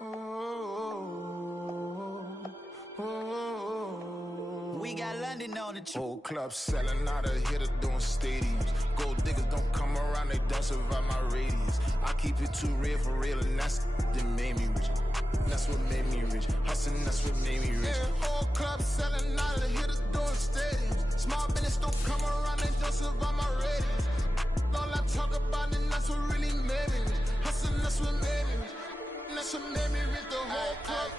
We got London on the trip. Whole club selling out of hitter doing stadiums. Gold diggers don't come around, they don't survive my radius. I keep it too real for real, and that's that made me rich. That's what made me rich. Hustling, that's what made me rich. Yeah, whole club selling out of hitters doing stadiums. Small business don't come around, they don't survive my radius. All I talk about, and that's what really made me rich. Hustling, that's what made me rich. That's what made me rich. The whole club.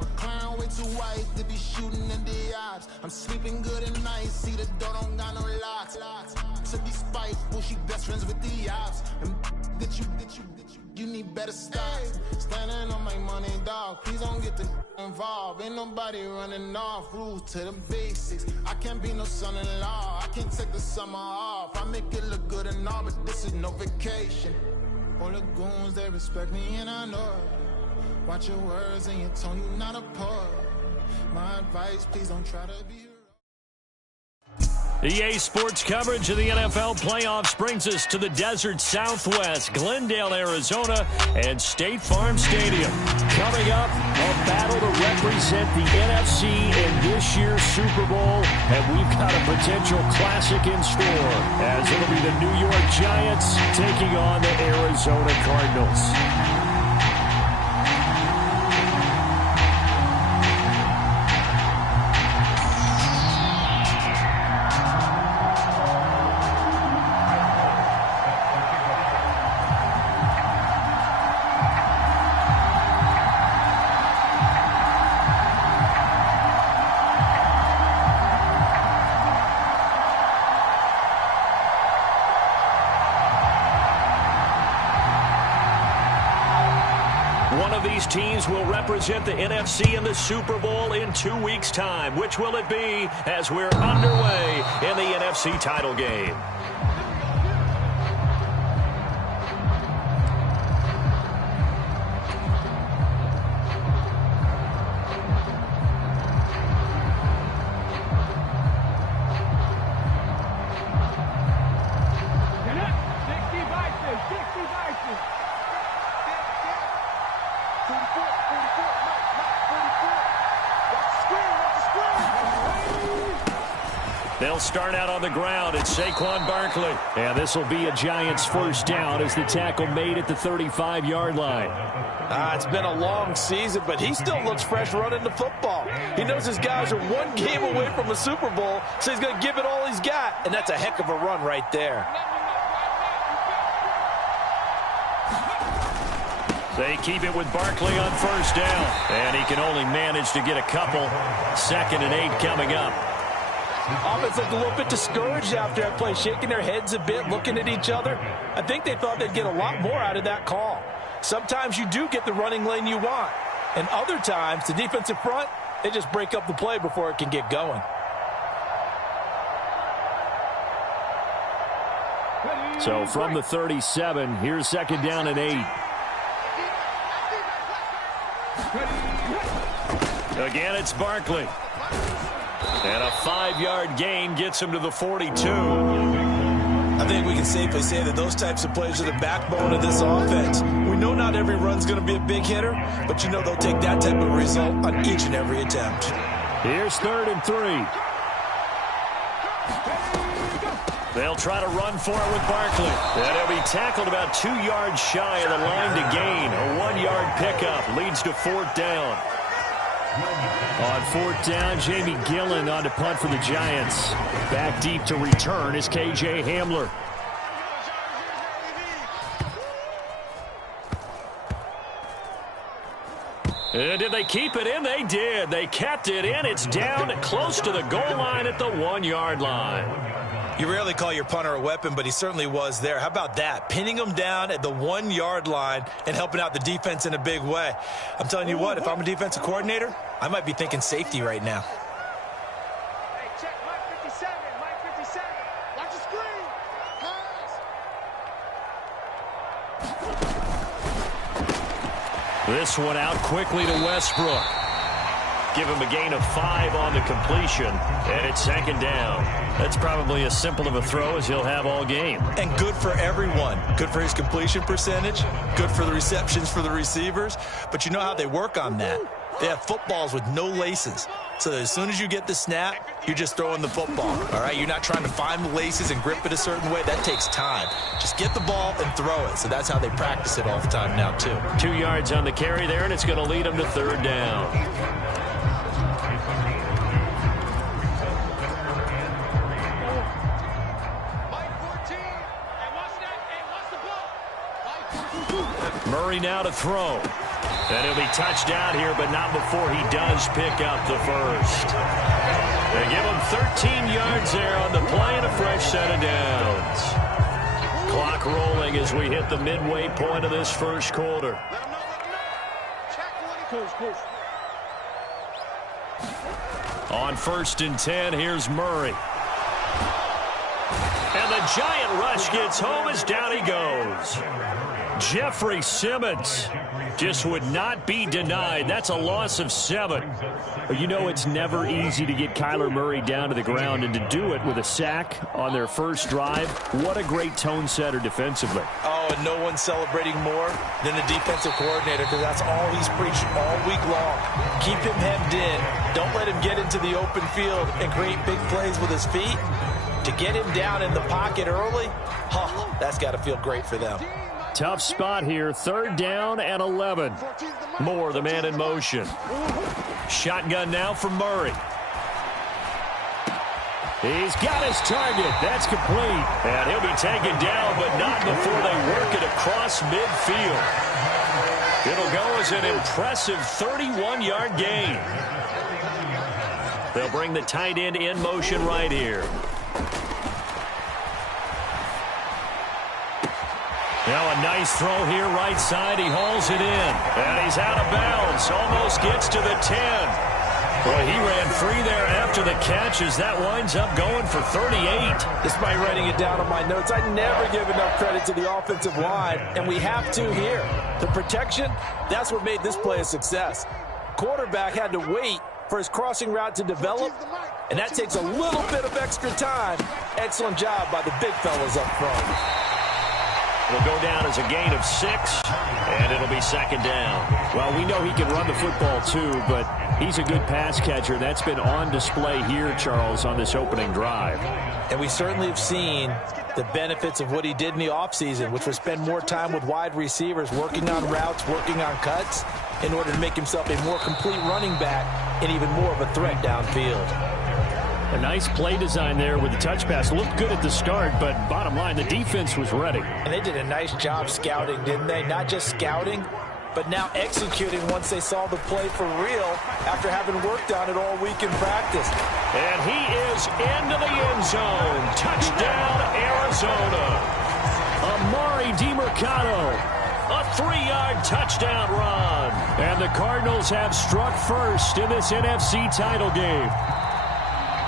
McLaren way too white to be shooting in the odds. I'm sleeping good at night, see the door don't got no locks. To be spiteful, she best friends with the ops. And you need better stop. Standing on my money, dog. Please don't get involved. Ain't nobody running off. Rules to the basics. I can't be no son-in-law. I can't take the summer off. I make it look good and all, but this is no vacation. All the goons, they respect me and I know it. Watch your words and your tone, you not a poet. My advice, please don't try to be. EA Sports coverage of the NFL playoffs brings us to the desert Southwest, Glendale, Arizona, and State Farm Stadium. Coming up, a battle to represent the NFC in this year's Super Bowl, and we've got a potential classic in store, as it'll be the New York Giants taking on the Arizona Cardinals. One of these teams will represent the NFC in the Super Bowl in 2 weeks' time. Which will it be as we're underway in the NFC title game? They'll start out on the ground. It's Saquon Barkley. And this will be a Giants first down as the tackle made at the 35-yard line. It's been a long season, but he still looks fresh running the football. He knows his guys are one game away from a Super Bowl, so he's going to give it all he's got. And that's a heck of a run right there. They keep it with Barkley on first down. And he can only manage to get a couple. 2nd and 8 coming up. Offense looked a little bit discouraged after that play, shaking their heads a bit, looking at each other. I think they thought they'd get a lot more out of that call. Sometimes you do get the running lane you want. And other times, the defensive front, they just break up the play before it can get going. So from the 37, here's 2nd down and 8. Again, it's Barkley. And a 5-yard gain gets him to the 42. I think we can safely say that those types of plays are the backbone of this offense. We know not every run's going to be a big hitter, but you know they'll take that type of result on each and every attempt. Here's 3rd and 3. They'll try to run for it with Barkley. And he'll be tackled about 2 yards shy of the line to gain. A 1-yard pickup leads to 4th down. On 4th down, Jamie Gillen on to punt for the Giants. Back deep to return is K.J. Hamler. And did they keep it in? They did. They kept it in. It's down close to the goal line at the 1-yard line. You rarely call your punter a weapon, but he certainly was there. How about that? Pinning him down at the 1-yard line and helping out the defense in a big way. I'm telling you what, if I'm a defensive coordinator, I might be thinking safety right now. Hey, check Mike 57. Mike 57. Watch the screen. Pass. This one out quickly to Westbrook. Give him a gain of 5 on the completion, and it's second down. That's probably as simple of a throw as he'll have all game. And good for everyone. Good for his completion percentage, good for the receptions for the receivers. But you know how they work on that? They have footballs with no laces. So that as soon as you get the snap, you're just throwing the football, all right? You're not trying to find the laces and grip it a certain way. That takes time. Just get the ball and throw it. So that's how they practice it all the time now, too. 2 yards on the carry there, and it's going to lead them to third down. Murray now to throw. And he'll be touched down here, but not before he does pick up the first. They give him 13 yards there on the play and a fresh set of downs. Clock rolling as we hit the midway point of this first quarter. On 1st and 10, here's Murray. And the giant rush gets home as down he goes. Jeffrey Simmons just would not be denied. That's a loss of 7. You know it's never easy to get Kyler Murray down to the ground, and to do it with a sack on their first drive, what a great tone setter defensively. Oh, and no one's celebrating more than the defensive coordinator, because that's all he's preached all week long. Keep him hemmed in. Don't let him get into the open field and create big plays with his feet. To get him down in the pocket early, that's got to feel great for them. Tough spot here, 3rd down and 11. Moore, the man in motion. Shotgun now for Murray. He's got his target. That's complete. And he'll be taken down, but not before they work it across midfield. It'll go as an impressive 31-yard gain. They'll bring the tight end in motion right here. Now a nice throw here right side. He hauls it in. And he's out of bounds. Almost gets to the 10. Boy, he ran free there after the catch as that winds up going for 38. Despite writing it down on my notes, I never give enough credit to the offensive line, and we have to here. The protection, that's what made this play a success. Quarterback had to wait for his crossing route to develop, and that takes a little bit of extra time. Excellent job by the big fellas up front. It'll go down as a gain of 6, and it'll be second down. Well, we know he can run the football too, but he's a good pass catcher. That's been on display here, Charles, on this opening drive. And we certainly have seen the benefits of what he did in the offseason, which was spend more time with wide receivers, working on routes, working on cuts, in order to make himself a more complete running back and even more of a threat downfield. A nice play design there with the touch pass. Looked good at the start, but bottom line, the defense was ready. And they did a nice job scouting, didn't they? Not just scouting, but now executing once they saw the play for real after having worked on it all week in practice. And he is into the end zone. Touchdown, Arizona. Amari DiMercado. A 3-yard touchdown run. And the Cardinals have struck first in this NFC title game.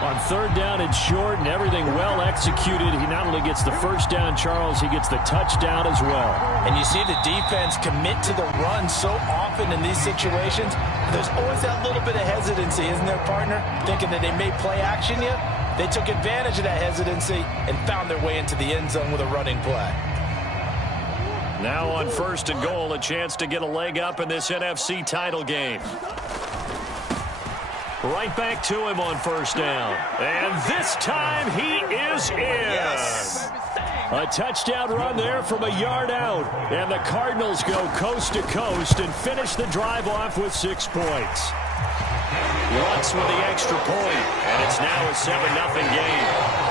On 3rd down and short and everything well executed, he not only gets the first down, Charles, he gets the touchdown as well. And you see the defense commit to the run so often in these situations. There's always that little bit of hesitancy, isn't there, partner? Thinking that they may play action you. They took advantage of that hesitancy and found their way into the end zone with a running play. Now on 1st and goal, a chance to get a leg up in this NFC title game. Right back to him on 1st down. And this time he is in. Yes. A touchdown run there from a yard out. And the Cardinals go coast to coast and finish the drive off with 6 points. Lutz with the extra point, and it's now a 7-0 game.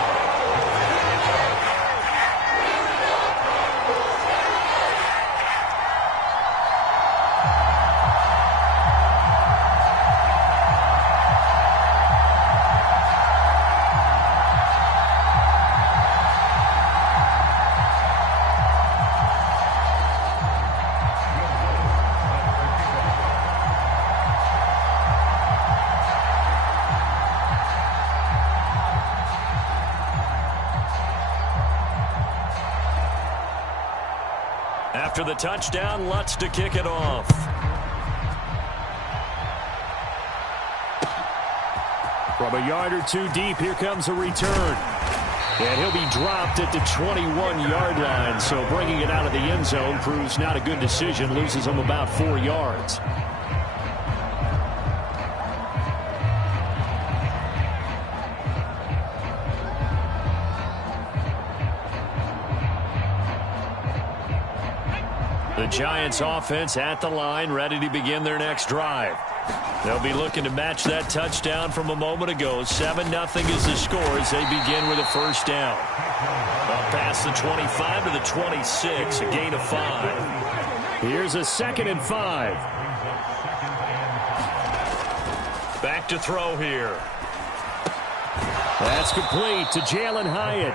After the touchdown, Lutz to kick it off. From a yard or two deep, here comes a return. And he'll be dropped at the 21-yard line, so bringing it out of the end zone proves not a good decision, loses him about 4 yards. The Giants offense at the line, ready to begin their next drive. They'll be looking to match that touchdown from a moment ago. 7-0 is the score as they begin with a first down. Up past the 25 to the 26, a gain of 5. Here's a 2nd and 5. Back to throw here. That's complete to Jalen Hyatt.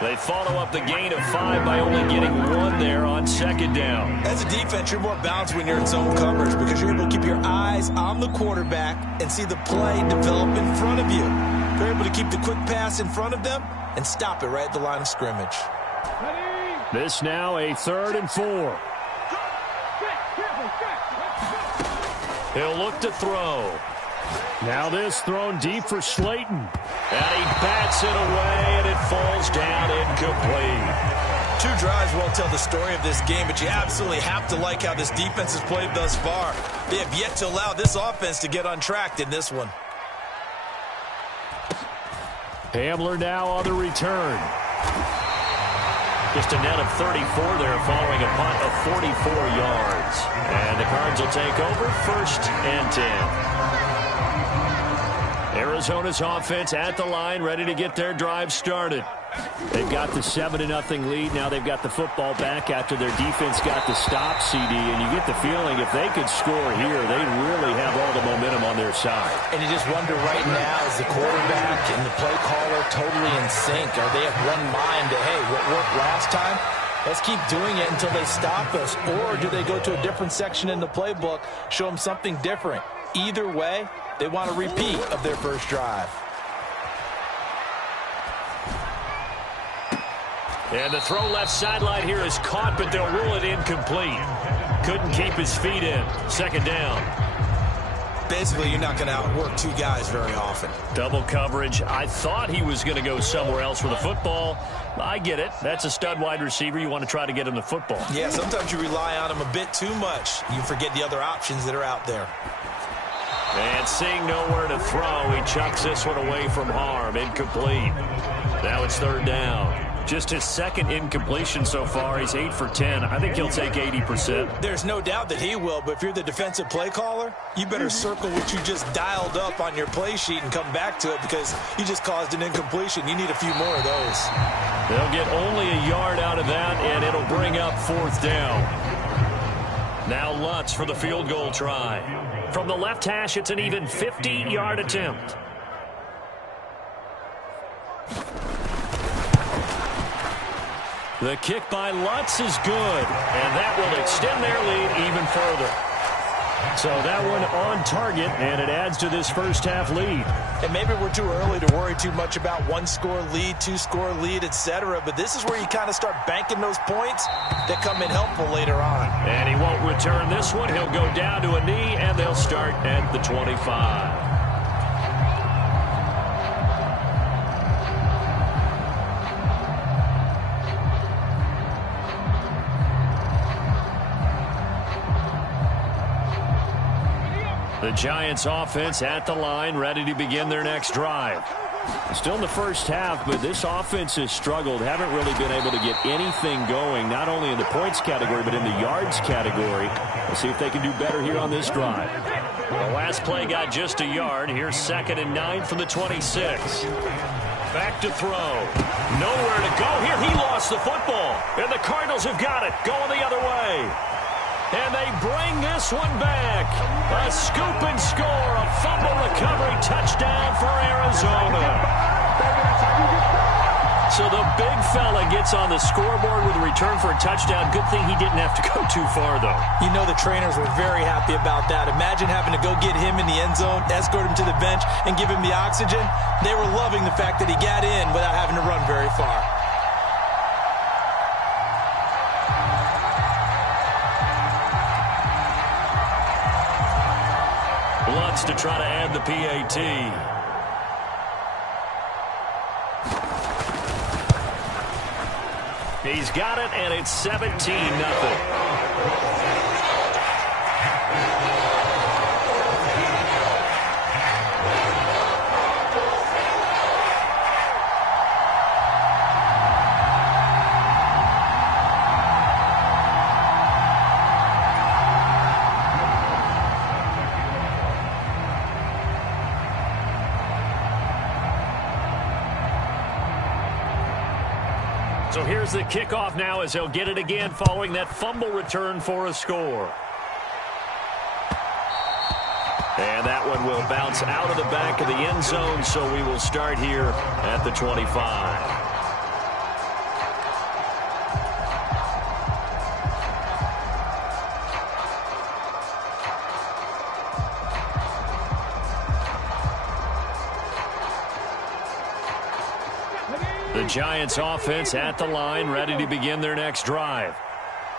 They follow up the gain of 5 by only getting 1 there on 2nd down. As a defense, you're more balanced when you're in zone coverage because you're able to keep your eyes on the quarterback and see the play develop in front of you. You're able to keep the quick pass in front of them and stop it right at the line of scrimmage. This now a 3rd and 4. He'll look to throw. Now this thrown deep for Slayton. And he bats it away, and it falls down incomplete. 2 drives won't tell the story of this game, but you absolutely have to like how this defense has played thus far. They have yet to allow this offense to get untracked in this one. Hamler now on the return. Just a net of 34 there following a punt of 44 yards. And the Cards will take over 1st and 10. Arizona's offense at the line, ready to get their drive started. They've got the 7-0 lead. Now they've got the football back after their defense got the stop, CD. And you get the feeling if they could score here, they'd really have all the momentum on their side. And you just wonder right now, is the quarterback and the play caller totally in sync? Are they of one mind that, hey, what worked last time? Let's keep doing it until they stop us. Or do they go to a different section in the playbook, show them something different? Either way, they want a repeat of their first drive. And the throw left sideline here is caught, but they'll rule it incomplete. Couldn't keep his feet in. 2nd down. Basically, you're not going to outwork 2 guys very often. Double coverage. I thought he was going to go somewhere else for the football. I get it. That's a stud wide receiver. You want to try to get him the football. Yeah, sometimes you rely on him a bit too much. You forget the other options that are out there. And seeing nowhere to throw, he chucks this one away from harm. Incomplete. Now it's 3rd down. Just his 2nd incompletion so far. He's 8 for 10. I think he'll take 80%. There's no doubt that he will, but if you're the defensive play caller, you better circle what you just dialed up on your play sheet and come back to it because you just caused an incompletion. You need a few more of those. They'll get only a yard out of that, and it'll bring up 4th down. Now Lutz for the field goal try. From the left hash, it's an even 50-yard attempt. The kick by Lutz is good, and that will extend their lead even further. So that one on target, and it adds to this first half lead. And maybe we're too early to worry too much about 1-score lead, 2-score lead, etc. But this is where you kind of start banking those points that come in helpful later on. And he won't return this one. He'll go down to a knee, and they'll start at the 25. The Giants offense at the line, ready to begin their next drive. Still in the first half, but this offense has struggled. Haven't really been able to get anything going, not only in the points category, but in the yards category. We'll see if they can do better here on this drive. The last play got just a yard. Here's 2nd and 9 from the 26. Back to throw. Nowhere to go here. He lost the football. And the Cardinals have got it. Going the other way. And they bring this one back. A scoop and score. A fumble recovery touchdown for Arizona. So the big fella gets on the scoreboard with a return for a touchdown. Good thing he didn't have to go too far, though. You know the trainers were very happy about that. Imagine having to go get him in the end zone, escort him to the bench, and give him the oxygen. They were loving the fact that he got in without having to run very far. Lutz to try to add the PAT. He's got it, and it's 17-0. So here's the kickoff now as he'll get it again following that fumble return for a score. And that one will bounce out of the back of the end zone, so we will start here at the 25. The Giants offense at the line, ready to begin their next drive.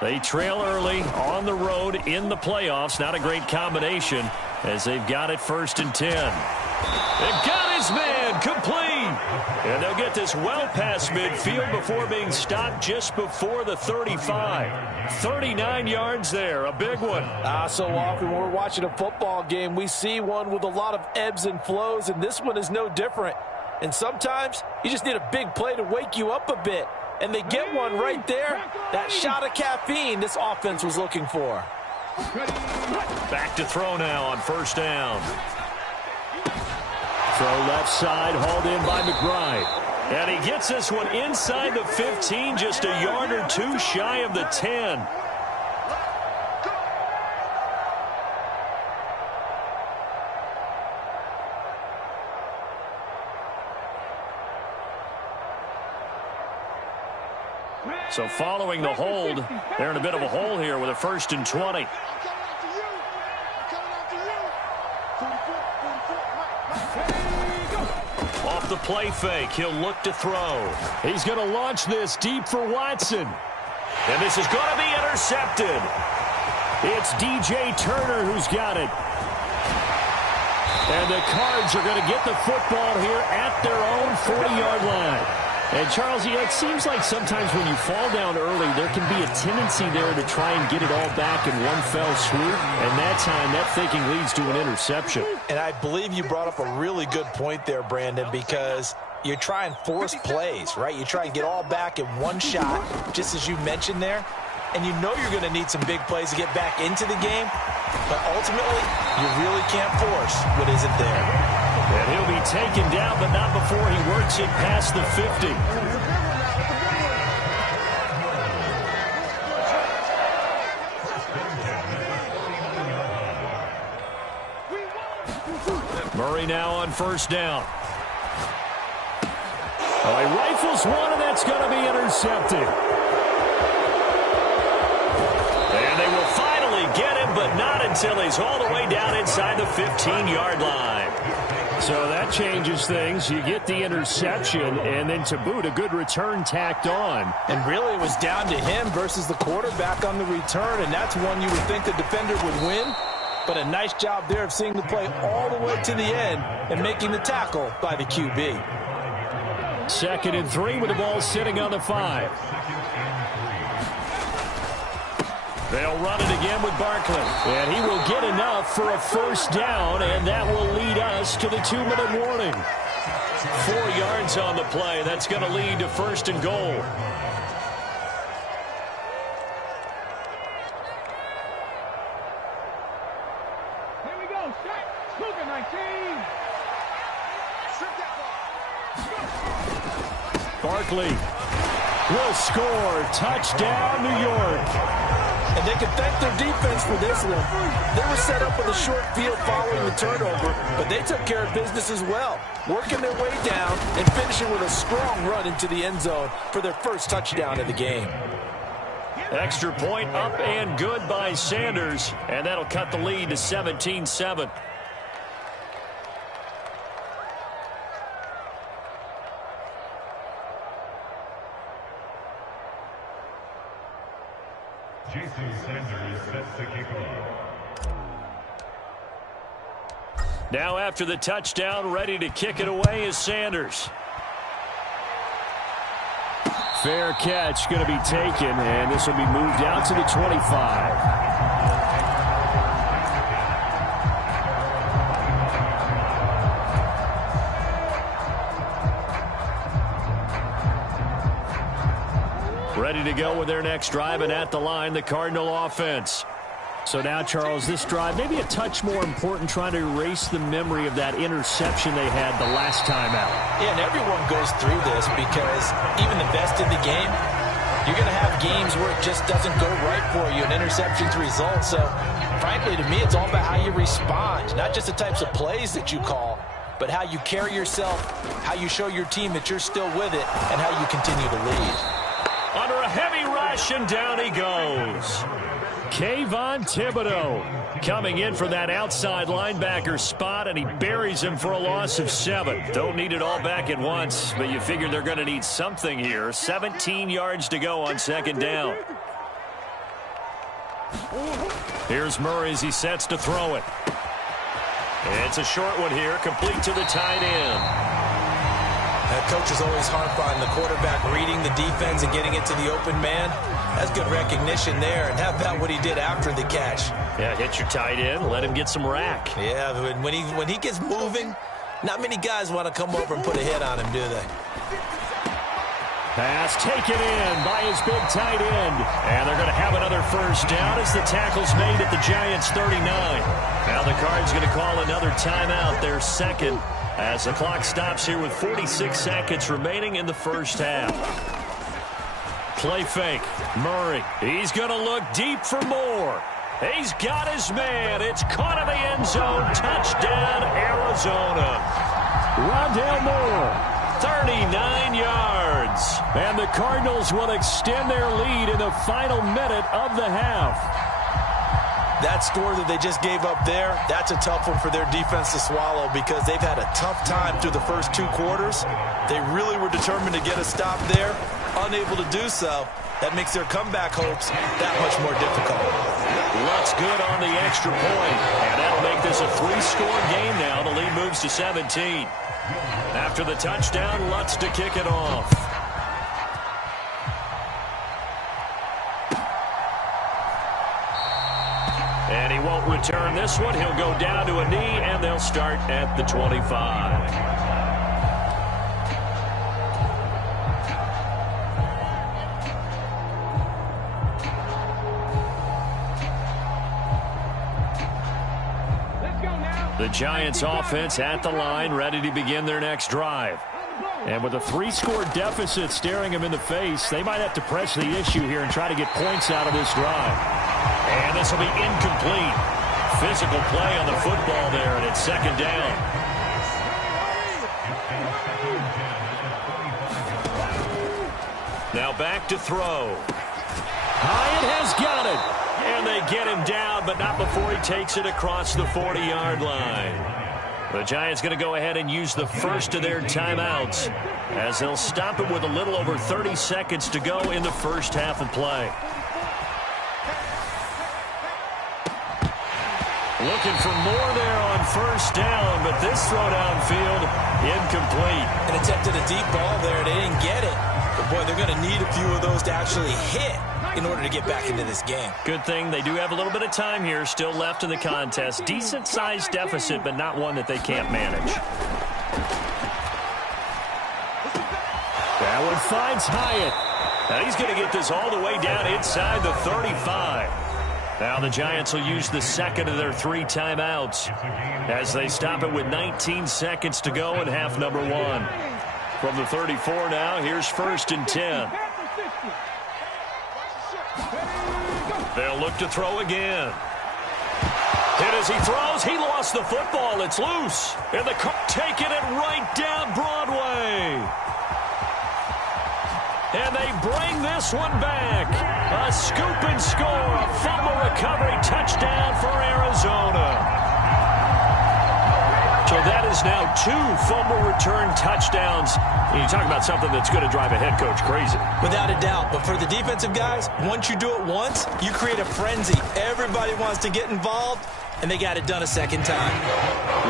They trail early on the road in the playoffs. Not a great combination as they've got it 1st and 10. They've got his man complete. And they'll get this well past midfield before being stopped just before the 35. 39 yards there, a big one. So often when we're watching a football game, we see one with a lot of ebbs and flows, and this one is no different. And sometimes you just need a big play to wake you up a bit. And they get one right there. That shot of caffeine this offense was looking for. Back to throw now on 1st down. Throw left side, hauled in by McBride. And he gets this one inside the 15, just a yard or two shy of the 10. So following the hold, they're in a bit of a hole here with a 1st and 20. Off the play fake, he'll look to throw. He's going to launch this deep for Watson. And this is going to be intercepted. It's DJ Turner who's got it. And the Cards are going to get the football here at their own 40-yard line. And, Charles, it seems like sometimes when you fall down early, there can be a tendency there to try and get it all back in one fell swoop. And that time, that thinking leads to an interception. And I believe you brought up a really good point there, Brandon, because you try and force plays, right? You try and get all back in one shot, just as you mentioned there. And you know you're going to need some big plays to get back into the game. But ultimately, you really can't force what isn't there. And he'll be taken down, but not before he works it past the 50. Murray now on 1st down. Oh, he rifles one, and that's going to be intercepted. And they will finally get him, but not until he's all the way down inside the 15-yard line. So that changes things. You get the interception, and then to boot, a good return tacked on. And really, it was down to him versus the quarterback on the return, and that's one you would think the defender would win. But a nice job there of seeing the play all the way to the end and making the tackle by the QB. 2nd and 3 with the ball sitting on the 5. They'll run it again with Barkley. And he will get enough for a 1st down, and that will lead us to the 2-minute warning. 4 yards on the play. That's going to lead to 1st and goal. Here we go. Set. Cougar 19. Barkley will score. Touchdown, New York. And they can thank their defense for this one. They were set up with a short field following the turnover, but they took care of business as well, working their way down and finishing with a strong run into the end zone for their 1st touchdown of the game. Extra point up and good by Sanders, and that'll cut the lead to 17-7. Now after the touchdown, ready to kick it away is Sanders. Fair catch going to be taken, and this will be moved out to the 25. Ready to go with their next drive, and at the line, the Cardinal offense. So now, Charles, this drive maybe a touch more important, trying to erase the memory of that interception they had the last time out. Yeah, and everyone goes through this because even the best in the game, you're going to have games where it just doesn't go right for you, and interceptions result. So, frankly, to me, it's all about how you respond, not just the types of plays that you call, but how you carry yourself, how you show your team that you're still with it, and how you continue to lead. Under a heavy rush, and down he goes. Kayvon Thibodeau coming in for that outside linebacker spot, and he buries him for a loss of 7. Don't need it all back at once, but you figure they're going to need something here. 17 yards to go on second down. Here's Murray as he sets to throw it. It's a short one here, complete to the tight end. That coach is always harp on the quarterback reading the defense and getting it to the open man. That's good recognition there. And how about what he did after the catch? Yeah, hit your tight end, let him get some rack. Yeah, when he gets moving, not many guys want to come over and put a hit on him, do they? Pass taken in by his big tight end. And they're going to have another first down as the tackle's made at the Giants' 39. Now the Cards going to call another timeout, their second, as the clock stops here with 46 seconds remaining in the first half. Play fake. Murray. He's going to look deep for more. He's got his man. It's caught in the end zone. Touchdown, Arizona. Rondale Moore, 39 yards. And the Cardinals will extend their lead in the final minute of the half. That score that they just gave up there, that's a tough one for their defense to swallow because they've had a tough time through the first 2 quarters. They really were determined to get a stop there, unable to do so. That makes their comeback hopes that much more difficult. Lutz good on the extra point, and that'll make this a 3-score game now. The lead moves to 17. After the touchdown, Lutz to kick it off. And he won't return this one. He'll go down to a knee, and they'll start at the 25. The Giants offense at the line, ready to begin their next drive. And with a 3-score deficit staring them in the face, they might have to press the issue here and try to get points out of this drive. And this will be incomplete. Physical play on the football there, and it's second down. Now back to throw. Hyatt has got it. And they get him down, but not before he takes it across the 40-yard line. The Giants going to go ahead and use the first of their timeouts as they'll stop it with a little over 30 seconds to go in the first half of play. Looking for more there on first down, but this throw downfield, incomplete. And attempted a deep ball there. They didn't get it. But, boy, they're going to need a few of those to actually hit in order to get back into this game. Good thing they do have a little bit of time here still left in the contest. Decent-sized deficit, but not one that they can't manage. That one finds Hyatt. Now he's going to get this all the way down inside the 35. Now the Giants will use the second of their 3 timeouts as they stop it with 19 seconds to go in half number 1. From the 34 now, here's 1st and 10. They'll look to throw again. Hit as he throws. He lost the football. It's loose. And the Cards taking it right down Broadway. And they bring this one back. A scoop and score. Fumble recovery touchdown for Arizona. So that is now 2 fumble return touchdowns. And you talk about something that's going to drive a head coach crazy. Without a doubt. But for the defensive guys, once you do it once, you create a frenzy. Everybody wants to get involved, and they got it done a second time.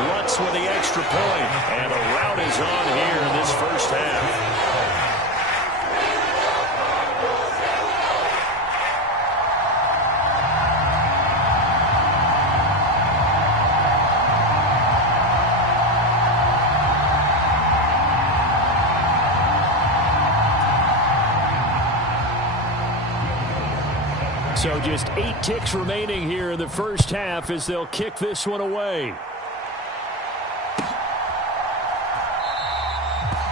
Lutz with the extra point. And the route is on here in this first half. So just 8 ticks remaining here in the first half as they'll kick this one away.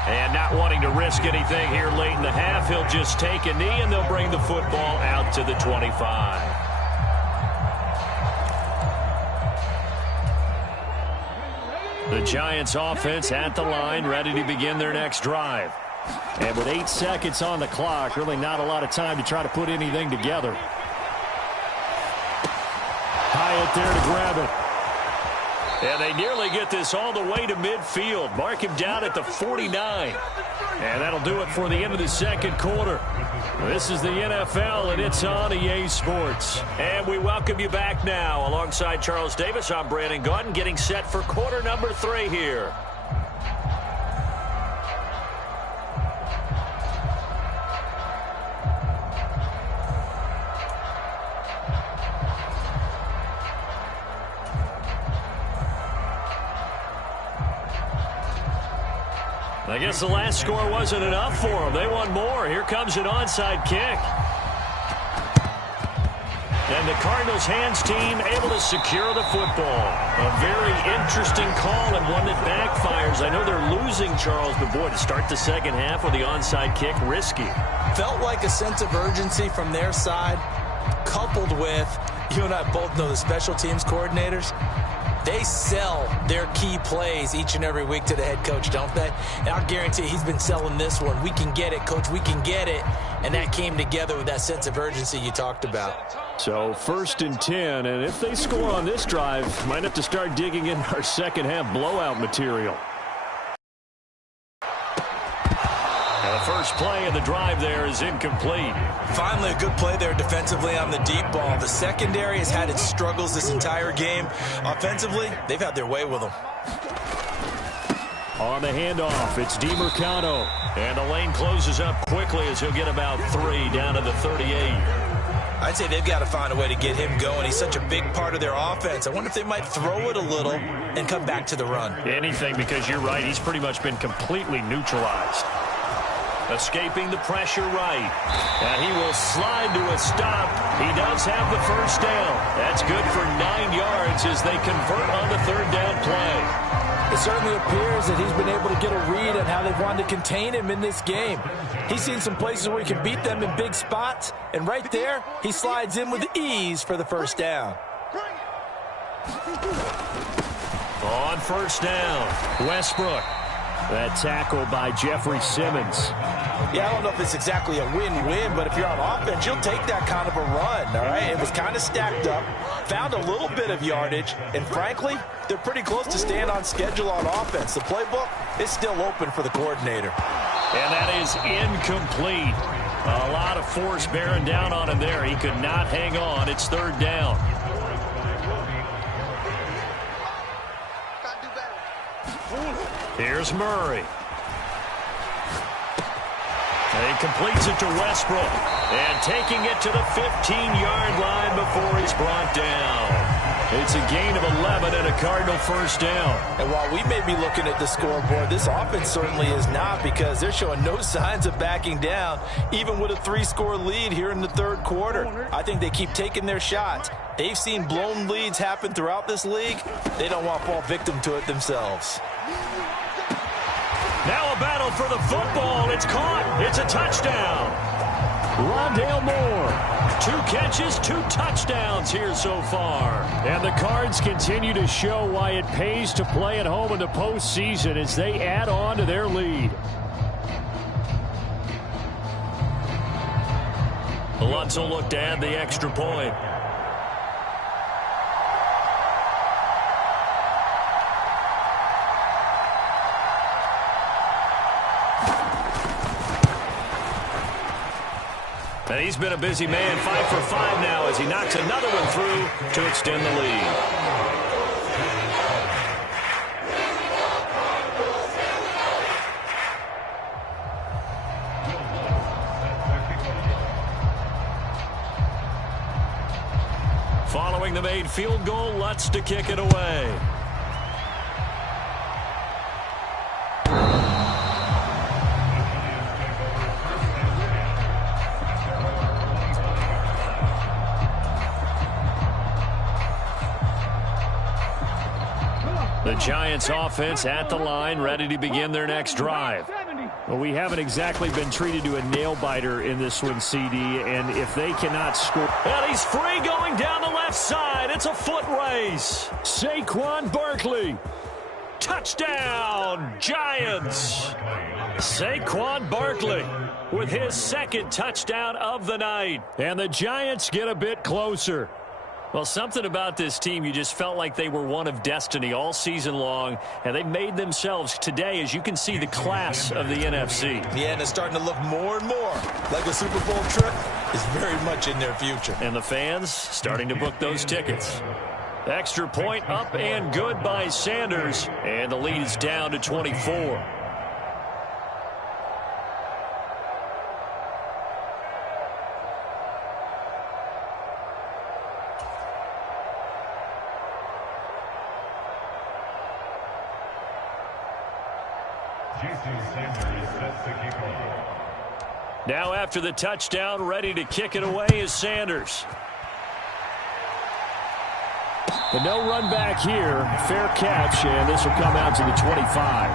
And not wanting to risk anything here late in the half, he'll just take a knee and they'll bring the football out to the 25. The Giants offense at the line, ready to begin their next drive. And with 8 seconds on the clock, really not a lot of time to try to put anything together. Hyatt there to grab it. And they nearly get this all the way to midfield. Mark him down at the 49. And that'll do it for the end of the second quarter. This is the NFL, and it's on EA Sports. And we welcome you back now. Alongside Charles Davis, I'm Brandon Gaudin, getting set for quarter number 3 here. I guess the last score wasn't enough for them. They want more. Here comes an onside kick. And the Cardinals hands team able to secure the football. A very interesting call and one that backfires. I know they're losing, Charles, but boy, to start the second half with the onside kick, risky. Felt like a sense of urgency from their side, coupled with, you and I both know the special teams coordinators. They sell their key plays each and every week to the head coach, don't they? And I'll guarantee he's been selling this one. We can get it, coach. We can get it. And that came together with that sense of urgency you talked about. So 1st and 10, and if they score on this drive, might have to start digging in our second half blowout material. And the first play of the drive there is incomplete. Finally, a good play there defensively on the deep ball. The secondary has had its struggles this entire game. Offensively, they've had their way with them. On the handoff, it's DiMercado. And the lane closes up quickly as he'll get about 3 down to the 38. I'd say they've got to find a way to get him going. He's such a big part of their offense. I wonder if they might throw it a little and come back to the run. Anything, because you're right. He's pretty much been completely neutralized. Escaping the pressure right. And he will slide to a stop. He does have the first down. That's good for 9 yards as they convert on the 3rd down play. It certainly appears that he's been able to get a read on how they've wanted to contain him in this game. He's seen some places where he can beat them in big spots, and right there, he slides in with ease for the first down. On first down, Westbrook. That tackle by Jeffrey Simmons. Yeah, I don't know if it's exactly a win-win, but if you're on offense, you'll take that kind of a run, all right? It was kind of stacked up, found a little bit of yardage, and frankly, they're pretty close to staying on schedule on offense. The playbook is still open for the coordinator. And that is incomplete. A lot of force bearing down on him there. He could not hang on. It's 3rd down. Here's Murray. And he completes it to Westbrook. And taking it to the 15-yard line before he's brought down. It's a gain of 11 and a Cardinal first down. And while we may be looking at the scoreboard, this offense certainly is not, because they're showing no signs of backing down, even with a 3-score lead here in the 3rd quarter. I think they keep taking their shots. They've seen blown leads happen throughout this league. They don't want to fall victim to it themselves. Now a battle for the football. It's caught. It's a touchdown. Rondale Moore. 2 catches, 2 touchdowns here so far. And the Cards continue to show why it pays to play at home in the postseason as they add on to their lead. Lutz will look to add the extra point. And he's been a busy man, 5 for 5 now as he knocks another one through to extend the lead. Following the made field goal, Lutz to kick it away. The Giants offense at the line, ready to begin their next drive. Well, we haven't exactly been treated to a nail-biter in this one, CD, and if they cannot score... And he's free going down the left side. It's a foot race. Saquon Barkley. Touchdown, Giants. Saquon Barkley with his second touchdown of the night. And the Giants get a bit closer. Well, something about this team, you just felt like they were one of destiny all season long, and they made themselves today, as you can see, the class of the NFC. Yeah, and it's starting to look more and more like a Super Bowl trip is very much in their future. And the fans starting to book those tickets. Extra point up and good by Sanders, and the lead is down to 24. Now after the touchdown, ready to kick it away is Sanders. The no run back here, fair catch, and this will come out to the 25.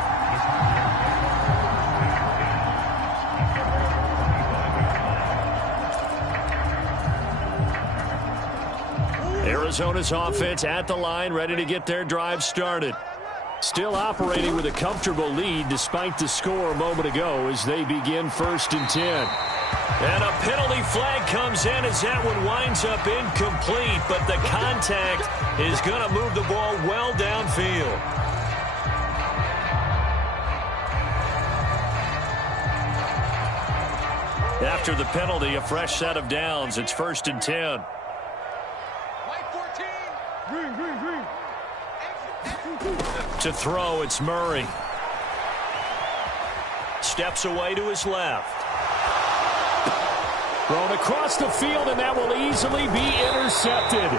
Arizona's offense at the line, ready to get their drive started. Still operating with a comfortable lead despite the score a moment ago as they begin 1st and 10. And a penalty flag comes in as that one winds up incomplete, but the contact is going to move the ball well downfield. After the penalty, a fresh set of downs. It's 1st and 10. To throw, it's Murray. Steps away to his left. Thrown across the field, and that will easily be intercepted.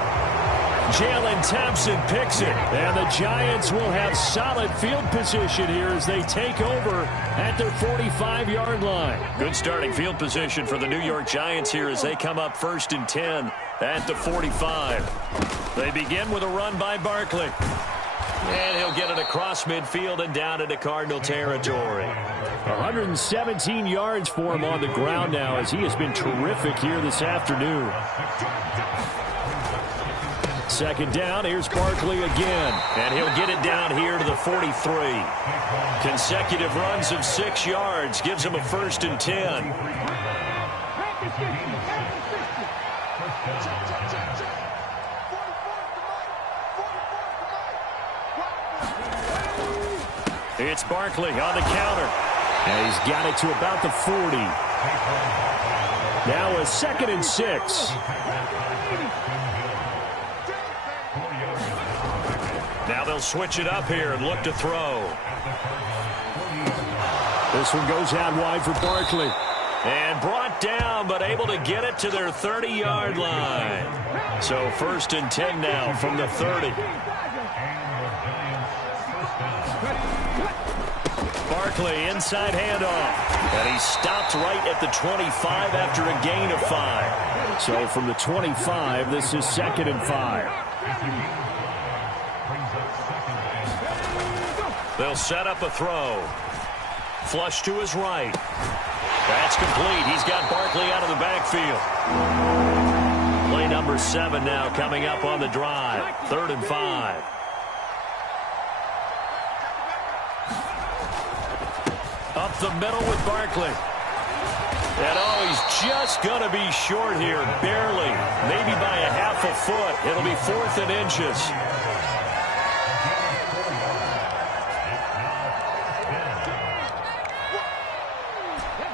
Jalen Thompson picks it. And the Giants will have solid field position here as they take over at their 45-yard line. Good starting field position for the New York Giants here as they come up 1st and 10 at the 45. They begin with a run by Barkley. And he'll get it across midfield and down into Cardinal territory. 117 yards for him on the ground now as he has been terrific here this afternoon. 2nd down, here's Barkley again. And he'll get it down here to the 43. Consecutive runs of 6 yards gives him a 1st and 10. It's Barkley on the counter. And he's got it to about the 40. Now a 2nd and 6. Now they'll switch it up here and look to throw. This one goes out wide for Barkley. And brought down, but able to get it to their 30-yard line. So 1st and 10 now from the 30. Barkley inside handoff. And he stopped right at the 25 after a gain of 5. So from the 25, this is 2nd and 5. They'll set up a throw. Flush to his right. That's complete. He's got Barkley out of the backfield. Play number 7 now coming up on the drive. 3rd and 5. Up the middle with Barkley. And he's just going to be short here, barely. Maybe by a half a foot. It'll be 4th and inches.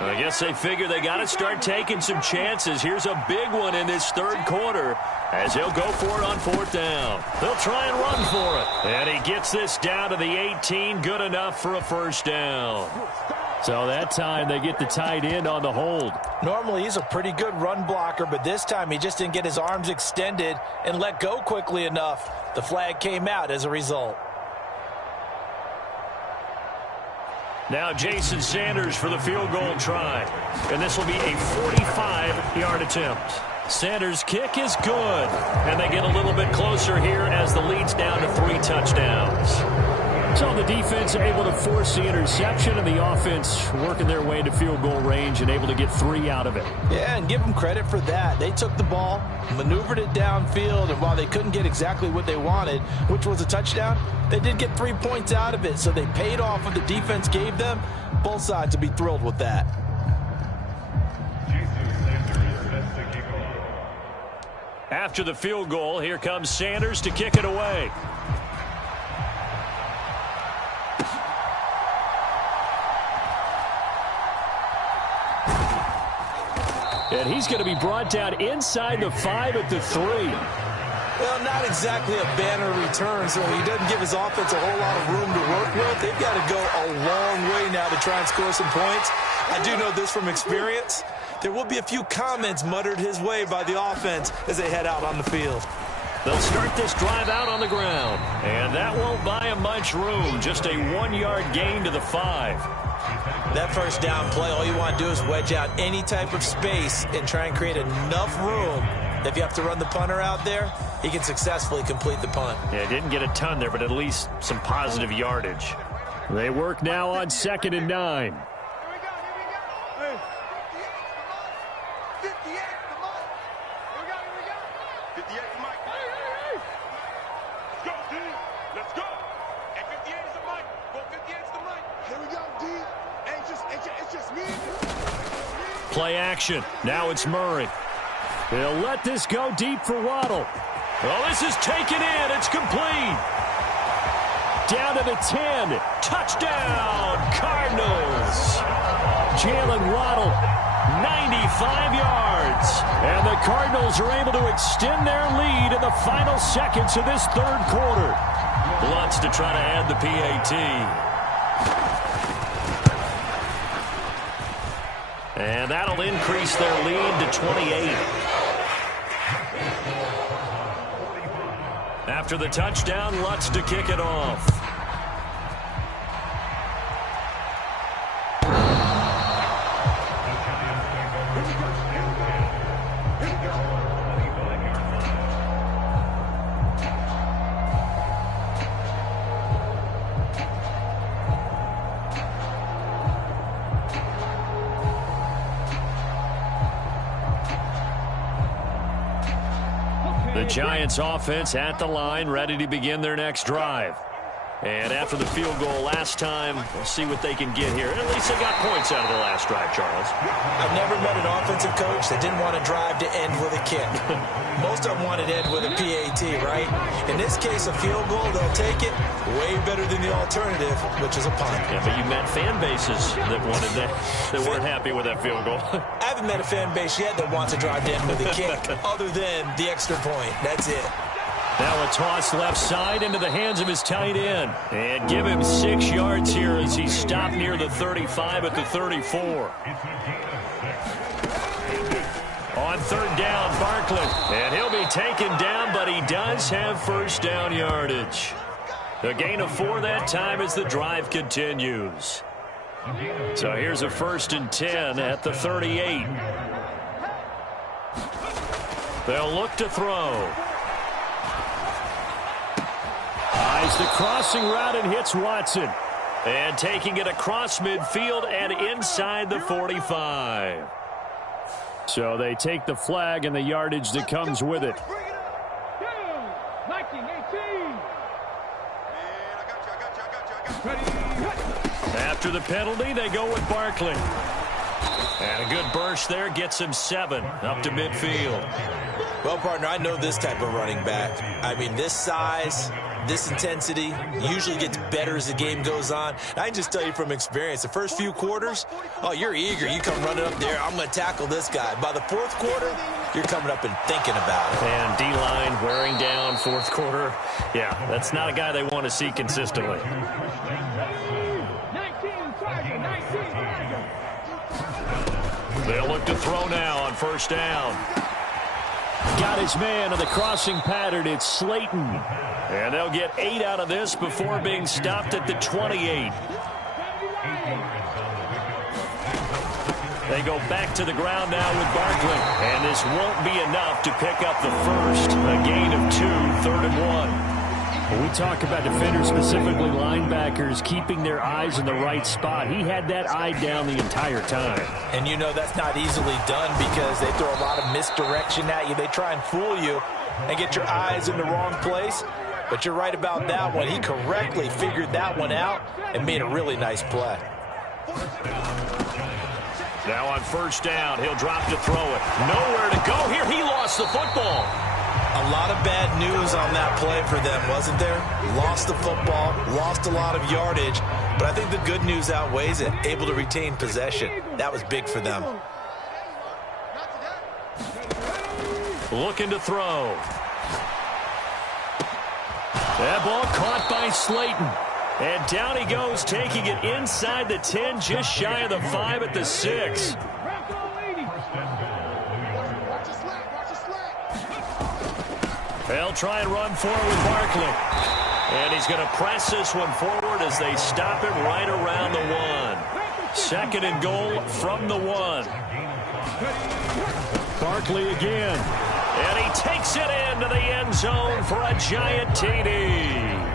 I guess they figure they got to start taking some chances. Here's a big one in this 3rd quarter as they'll go for it on 4th down. They'll try and run for it. And he gets this down to the 18. Good enough for a 1st down. So that time they get the tight end on the hold. Normally he's a pretty good run blocker, but this time he just didn't get his arms extended and let go quickly enough. The flag came out as a result. Now Jason Sanders for the field goal try. And this will be a 45-yard attempt. Sanders' kick is good. And they get a little bit closer here as the lead's down to 3 touchdowns. So the defense able to force the interception, and the offense working their way to field goal range and able to get 3 out of it. Yeah, and give them credit for that. They took the ball, maneuvered it downfield, and while they couldn't get exactly what they wanted, which was a touchdown, they did get 3 points out of it. So they paid off what the defense gave them. Both sides will be thrilled with that. After the field goal, here comes Sanders to kick it away. And he's going to be brought down inside the 5 at the 3. Well, not exactly a banner return, so he doesn't give his offense a whole lot of room to work with. They've got to go a long way now to try and score some points. I do know this from experience. There will be a few comments muttered his way by the offense as they head out on the field. They'll start this drive out on the ground, and that won't buy him much room. Just a 1-yard gain to the 5. That first down play, all you want to do is wedge out any type of space and try and create enough room. If you have to run the punter out there, he can successfully complete the punt. Yeah, didn't get a ton there, but at least some positive yardage. They work now on 2nd and 9. Play action. Now it's Murray. They'll let this go deep for Waddle. Well, this is taken in. It's complete. Down to the 10. Touchdown, Cardinals. Jalen Waddle, 95 yards. And the Cardinals are able to extend their lead in the final seconds of this 3rd quarter. Lutz to try to add the PAT. And that'll increase their lead to 28. After the touchdown, Lutz to kick it off. The Giants offense at the line, ready to begin their next drive. And after the field goal last time, we'll see what they can get here. At least they got points out of the last drive, Charles. I've never met an offensive coach that didn't want to drive to end with a kick. Most of them wanted to end with a PAT, right? In this case, a field goal, they'll take it. Way better than the alternative, which is a punt. Yeah, but you met fan bases that wanted that, that weren't happy with that field goal. I haven't met a fan base yet that wants to drive to end with a kick, other than the extra point. That's it. Now a toss left side into the hands of his tight end. And give him 6 yards here as he's stopped near the 35 at the 34. On 3rd down, Barkley. And he'll be taken down, but he does have first down yardage. A gain of 4 that time as the drive continues. So here's a 1st and 10 at the 38. They'll look to throw. Eyes the crossing route and hits Watson. And taking it across midfield and inside the 45. So they take the flag and the yardage that comes with it. After the penalty, they go with Barkley. And a good burst there gets him 7 up to midfield. Well, partner, I know this type of running back. I mean, this size, this intensity usually gets better as the game goes on. I can just tell you from experience, the first few quarters, oh, you're eager. You come running up there, I'm going to tackle this guy. By the 4th quarter, you're coming up and thinking about it. And D-line wearing down 4th quarter. Yeah, that's not a guy they want to see consistently. They'll look to throw now on 1st down. Got his man on the crossing pattern. It's Slayton. And they'll get 8 out of this before being stopped at the 28. They go back to the ground now with Barkley. And this won't be enough to pick up the first. A gain of 2, 3rd and 1. When we talk about defenders, specifically linebackers, keeping their eyes in the right spot, he had that eye down the entire time. And you know that's not easily done because they throw a lot of misdirection at you. They try and fool you and get your eyes in the wrong place. But you're right about that one. He correctly figured that one out and made a really nice play. Now on 1st down, he'll drop to throw it. Nowhere to go here. He lost the football. A lot of bad news on that play for them, wasn't there? Lost the football, lost a lot of yardage, but I think the good news outweighs it. Able to retain possession. That was big for them. Looking to throw. That ball caught by Slayton. And down he goes, taking it inside the 10, just shy of the 5 at the 6. They'll try and run forward with Barkley. And he's going to press this one forward as they stop him right around the 1. 2nd and goal from the 1. Barkley again. And he takes it into the end zone for a giant TD.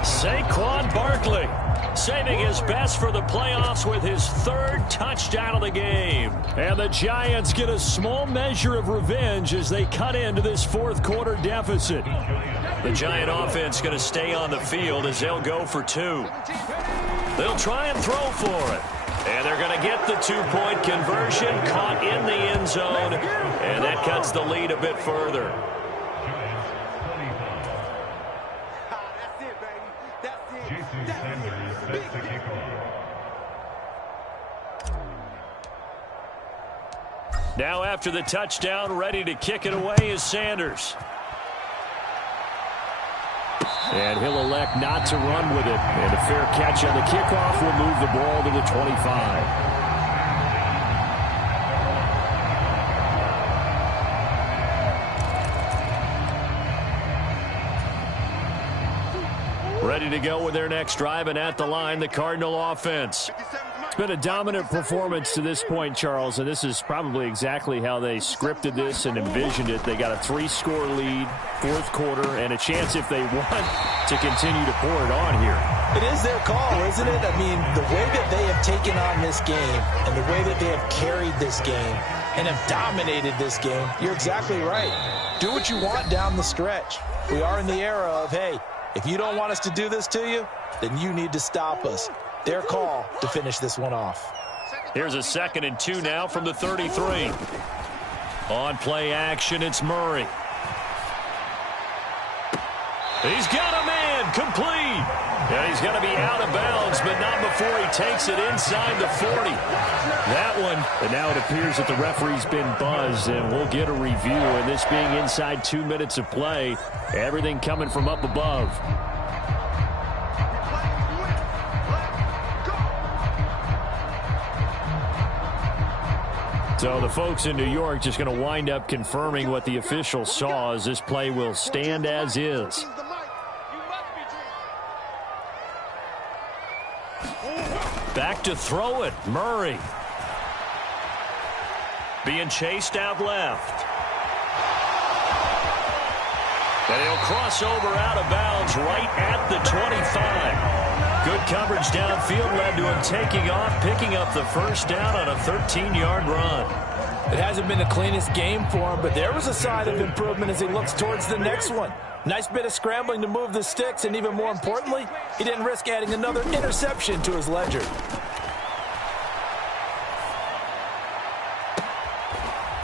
Saquon Barkley saving his best for the playoffs with his 3rd touchdown of the game. And the Giants get a small measure of revenge as they cut into this 4th quarter deficit. The Giant offense going to stay on the field as they'll go for 2. They'll try and throw for it. And they're going to get the 2-point conversion, caught in the end zone, and that cuts the lead a bit further. Now after the touchdown, ready to kick it away is Sanders. And he'll elect not to run with it. And a fair catch on the kickoff will move the ball to the 25. Ready to go with their next drive, and at the line, the Cardinal offense. It's been a dominant performance to this point, Charles, and this is probably exactly how they scripted this and envisioned it. They got a 3-score lead, 4th quarter, and a chance, if they want, to continue to pour it on here. It is their call, isn't it? I mean, the way that they have taken on this game and the way that they have carried this game and have dominated this game, you're exactly right. Do what you want down the stretch. We are in the era of, hey, if you don't want us to do this to you, then you need to stop us. Their call to finish this one off. Here's a 2nd and 2 now from the 33. On play action, it's Murray. He's got a man, complete. And he's going to be out of bounds, but not before he takes it inside the 40. That one, and now it appears that the referee's been buzzed, and we'll get a review. And this being inside 2 minutes of play, everything coming from up above. So the folks in New York just going to wind up confirming what the official saw, as this play will stand as is. Back to throw it, Murray. Being chased out left. And he'll cross over out of bounds right at the 25. Good coverage downfield led to him taking off, picking up the 1st down on a 13-yard run. It hasn't been the cleanest game for him, but there was a sign of improvement as he looks towards the next one. Nice bit of scrambling to move the sticks, and even more importantly, he didn't risk adding another interception to his ledger.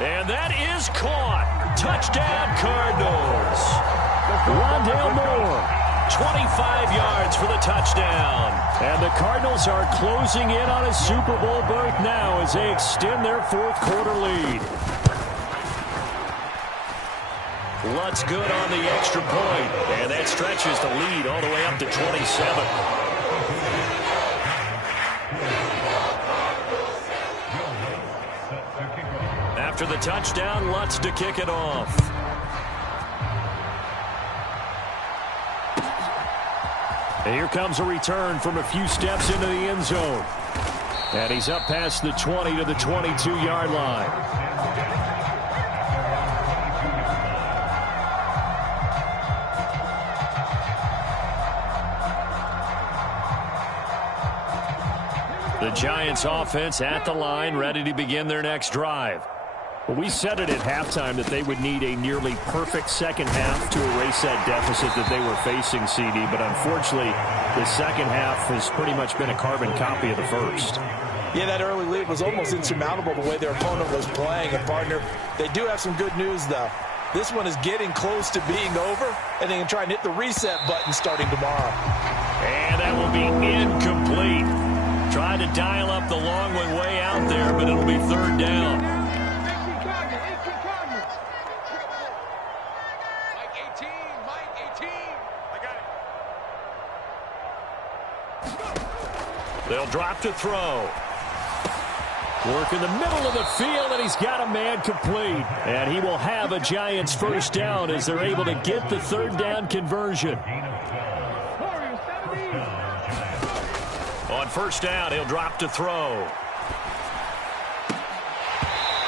And that is caught. Touchdown, Cardinals. Rondale Moore, 25 yards for the touchdown. And the Cardinals are closing in on a Super Bowl berth now as they extend their 4th quarter lead. Lutz good on the extra point, and that stretches the lead all the way up to 27. After the touchdown, Lutz to kick it off. And here comes a return from a few steps into the end zone. And he's up past the 20 to the 22-yard line. The Giants offense at the line, ready to begin their next drive. Well, we said it at halftime that they would need a nearly perfect second half to erase that deficit that they were facing, CD. But unfortunately, the second half has pretty much been a carbon copy of the first. Yeah, that early lead was almost insurmountable the way their opponent was playing. And, partner, they do have some good news, though. This one is getting close to being over, and they can try and hit the reset button starting tomorrow. And that will be incomplete. Tried to dial up the long one way out there, but it'll be third down. They'll drop to throw. Work in the middle of the field, and he's got a man complete. And he will have a Giants first down as they're able to get the third down conversion. On first down, he'll drop to throw.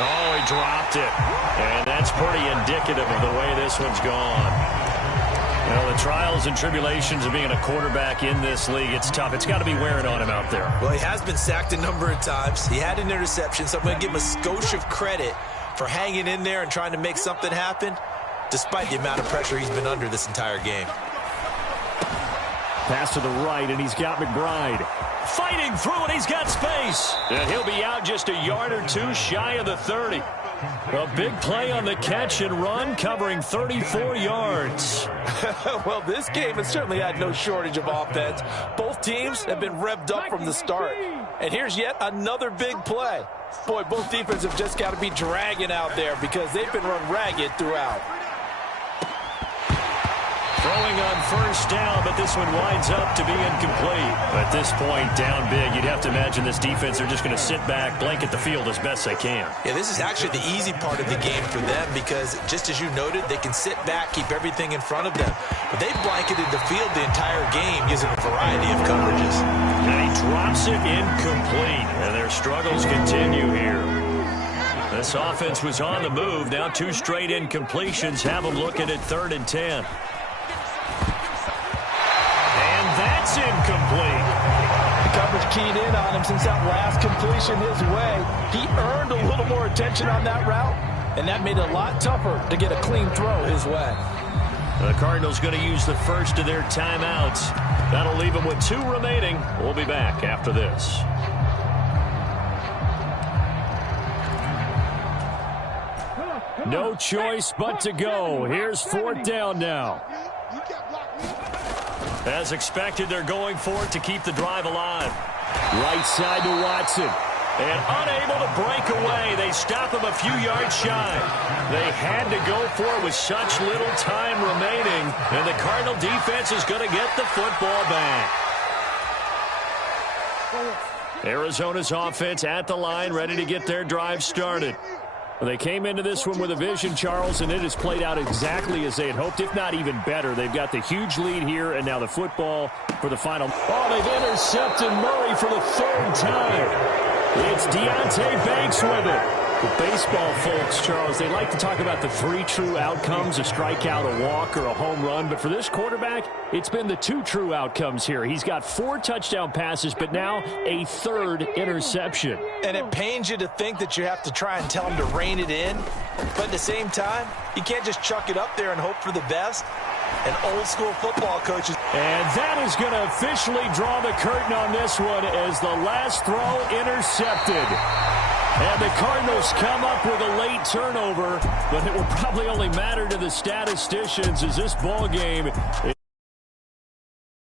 Oh, he dropped it. And that's pretty indicative of the way this one's gone. Well, the trials and tribulations of being a quarterback in this league, it's tough. It's got to be wearing on him out there. Well, he has been sacked a number of times. He had an interception, so I'm going to give him a skosh of credit for hanging in there and trying to make something happen, despite the amount of pressure he's been under this entire game. Pass to the right, and he's got McBride. Fighting through it, he's got space. And he'll be out just a yard or two shy of the 30. A big play on the catch and run, covering 34 yards. Well, this game has certainly had no shortage of offense. Both teams have been revved up from the start. And here's yet another big play. Boy, both defenses have just got to be dragging out there because they've been run ragged throughout. Throwing on first down, but this one winds up to be incomplete. At this point, down big, you'd have to imagine this defense, they're just going to sit back, blanket the field as best they can. Yeah, this is actually the easy part of the game for them because, just as you noted, they can sit back, keep everything in front of them. But they've blanketed the field the entire game using a variety of coverages. And he drops it incomplete, and their struggles continue here. This offense was on the move. Now two straight incompletions have them looking at 3rd and 10. That's incomplete. The coverage keyed in on him since that last completion his way. He earned a little more attention on that route, and that made it a lot tougher to get a clean throw his way. The Cardinals going to use the first of their timeouts. That'll leave them with 2 remaining. We'll be back after this. No choice but to go. Here's 4th down now. As expected, they're going for it to keep the drive alive. Right side to Watson. And unable to break away. They stop him a few yards shy. They had to go for it with such little time remaining. And the Cardinal defense is going to get the football back. Arizona's offense at the line, ready to get their drive started. They came into this one with a vision, Charles, and it has played out exactly as they had hoped, if not even better. They've got the huge lead here, and now the football for the final. Oh, they've intercepted Murray for the 3rd time. It's Deontay Banks with it. The baseball folks, Charles, they like to talk about the 3 true outcomes, a strikeout, a walk, or a home run. But for this quarterback, it's been the 2 true outcomes here. He's got 4 touchdown passes, but now a 3rd interception. And it pains you to think that you have to try and tell him to rein it in. But at the same time, you can't just chuck it up there and hope for the best. And old-school football coaches. And that is going to officially draw the curtain on this one as the last throw intercepted. And the Cardinals come up with a late turnover, but it will probably only matter to the statisticians as this ball game